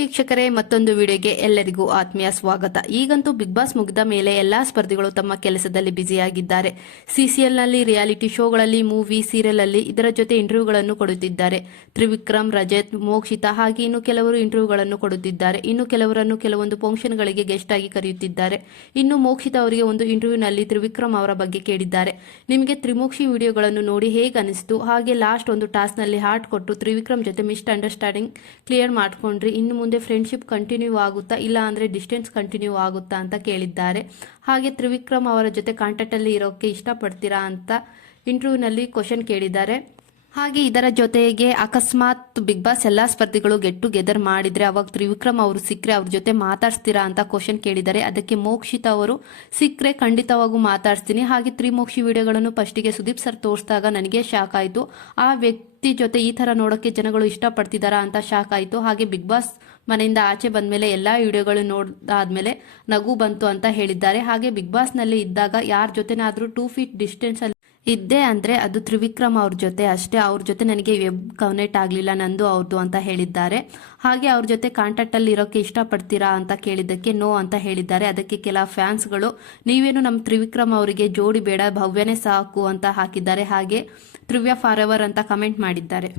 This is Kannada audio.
ವೀಕ್ಷಕರೇ, ಮತ್ತೊಂದು ವಿಡಿಯೋಗೆ ಎಲ್ಲರಿಗೂ ಆತ್ಮೀಯ ಸ್ವಾಗತ. ಈಗಂತೂ ಬಿಗ್ ಬಾಸ್ ಮುಗಿದ ಮೇಲೆ ಎಲ್ಲಾ ಸ್ಪರ್ಧಿಗಳು ತಮ್ಮ ಕೆಲಸದಲ್ಲಿ ಬ್ಯುಸಿಯಾಗಿದ್ದಾರೆ. ಸಿಸಿಎಲ್ನಲ್ಲಿ ರಿಯಾಲಿಟಿ ಶೋಗಳಲ್ಲಿ, ಮೂವಿ ಸೀರಿಯಲ್ ಅಲ್ಲಿ ಇದರ ಜೊತೆ ಇಂಟರ್ವ್ಯೂಗಳನ್ನು ಕೊಡುತ್ತಿದ್ದಾರೆ. ತ್ರಿವಿಕ್ರಮ್, ರಜತ್, ಮೋಕ್ಷಿತ ಹಾಗೆ ಇನ್ನು ಕೆಲವರು ಇಂಟರ್ವ್ಯೂಗಳನ್ನು ಕೊಡುತ್ತಿದ್ದಾರೆ. ಇನ್ನು ಕೆಲವರನ್ನು ಕೆಲವೊಂದು ಫಂಕ್ಷನ್ಗಳಿಗೆ ಗೆಸ್ಟ್ ಆಗಿ ಕರೆಯುತ್ತಿದ್ದಾರೆ. ಇನ್ನು ಮೋಕ್ಷಿತ ಅವರಿಗೆ ಒಂದು ಇಂಟರ್ವ್ಯೂನಲ್ಲಿ ತ್ರಿವಿಕ್ರಮ್ ಅವರ ಬಗ್ಗೆ ಕೇಳಿದ್ದಾರೆ. ನಿಮಗೆ ತ್ರಿಮೋಕ್ಷಿ ವಿಡಿಯೋಗಳನ್ನು ನೋಡಿ ಹೇಗೆ ಅನಿಸ್ತು? ಹಾಗೆ ಲಾಸ್ಟ್ ಒಂದು ಟಾಸ್ಕ್ನಲ್ಲಿ ಹಾರ್ಟ್ ಕೊಟ್ಟು ತ್ರಿವಿಕ್ರಮ್ ಜೊತೆ ಮಿಸ್ಟ್ ಅಂಡರ್ಸ್ಟ್ಯಾಂಡಿಂಗ್ ಕ್ಲಿಯರ್ ಮಾಡ್ಕೊಂಡ್ರಿ. ಇನ್ನು ಮುಂದೆ ಫ್ರೆಂಡ್ಶಿಪ್ ಕಂಟಿನ್ಯೂ ಆಗುತ್ತಾ, ಇಲ್ಲ ಅಂದರೆ ಡಿಸ್ಟೆನ್ಸ್ ಕಂಟಿನ್ಯೂ ಆಗುತ್ತಾ ಅಂತ ಕೇಳಿದ್ದಾರೆ. ಹಾಗೆ ತ್ರಿವಿಕ್ರಮ್ ಅವರ ಜೊತೆ ಕಾಂಟ್ಯಾಕ್ಟಲ್ಲಿ ಇರೋಕ್ಕೆ ಇರೋಕೆ ಇಷ್ಟಪಡ್ತೀರಾ ಅಂತ ಇಂಟರ್ವ್ಯೂನಲ್ಲಿ ಕ್ವಶನ್ ಕೇಳಿದ್ದಾರೆ. ಹಾಗೆ ಇದರ ಜೊತೆಗೆ ಅಕಸ್ಮಾತ್ ಬಿಗ್ ಬಾಸ್ ಎಲ್ಲಾ ಸ್ಪರ್ಧಿಗಳು ಗೆಟ್ ಟುಗೆದರ್ ಮಾಡಿದ್ರೆ, ಅವಾಗ ತ್ರಿವಿಕ್ರಮ್ ಅವರು ಸಿಕ್ಕರೆ ಅವ್ರ ಜೊತೆ ಮಾತಾಡ್ಸ್ತೀರಾ ಅಂತ ಕ್ವಶನ್ ಕೇಳಿದ್ದಾರೆ. ಅದಕ್ಕೆ ಮೋಕ್ಷಿತ ಅವರು ಸಿಕ್ಕರೆ ಖಂಡಿತವಾಗೂ ಮಾತಾಡ್ಸ್ತೀನಿ. ಹಾಗೆ ತ್ರಿಮೋಕ್ಷಿ ವಿಡಿಯೋಗಳನ್ನು ಫಸ್ಟಿಗೆ ಸುದೀಪ್ ಸರ್ ತೋರಿಸಿದಾಗ ನನಗೆ ಶಾಕ್ ಆಯಿತು. ಆ ವ್ಯಕ್ತಿ ಜೊತೆ ಈ ತರ ನೋಡೋಕೆ ಜನಗಳು ಇಷ್ಟಪಡ್ತಿದ್ದಾರಾ ಅಂತ ಶಾಕ್ ಆಯಿತು. ಹಾಗೆ ಬಿಗ್ ಬಾಸ್ ಮನೆಯಿಂದ ಆಚೆ ಬಂದ್ಮೇಲೆ ಎಲ್ಲಾ ವಿಡಿಯೋಗಳು ನೋಡಾದ್ಮೇಲೆ ನಗು ಬಂತು ಅಂತ ಹೇಳಿದ್ದಾರೆ. ಹಾಗೆ ಬಿಗ್ ಬಾಸ್ನಲ್ಲಿ ಇದ್ದಾಗ ಯಾರ ಜೊತೆನಾದ್ರೂ ಟೂ ಫೀಟ್ ಡಿಸ್ಟೆನ್ಸ್ ಅಲ್ಲಿ ಇದ್ದೆ ಅಂದ್ರೆ ಅದು ತ್ರಿವಿಕ್ರಮ್ ಅವ್ರ ಜೊತೆ ಅಷ್ಟೇ. ಅವ್ರ ಜೊತೆ ನನಗೆ ವೆಬ್ ಕನೆಕ್ಟ್ ಆಗ್ಲಿಲ್ಲ, ನಂದು ಅವ್ರದ್ದು ಅಂತ ಹೇಳಿದ್ದಾರೆ. ಹಾಗೆ ಅವ್ರ ಜೊತೆ ಕಾಂಟ್ಯಾಕ್ಟ್ ಅಲ್ಲಿ ಇರೋಕೆ ಇಷ್ಟಪಡ್ತೀರಾ ಅಂತ ಕೇಳಿದ್ದಕ್ಕೆ ನೋ ಅಂತ ಹೇಳಿದ್ದಾರೆ. ಅದಕ್ಕೆ ಕೆಲ ಫ್ಯಾನ್ಸ್ಗಳು ನೀವೇನು ನಮ್ಮ ತ್ರಿವಿಕ್ರಮ್ ಅವರಿಗೆ ಜೋಡಿ ಬೇಡ, ಭವ್ಯನೇ ಸಾಕು ಅಂತ ಹಾಕಿದ್ದಾರೆ. ಹಾಗೆ ತ್ರಿವ್ಯ ಫಾರ್ ಅಂತ ಕಮೆಂಟ್ ಮಾಡಿದ್ದಾರೆ.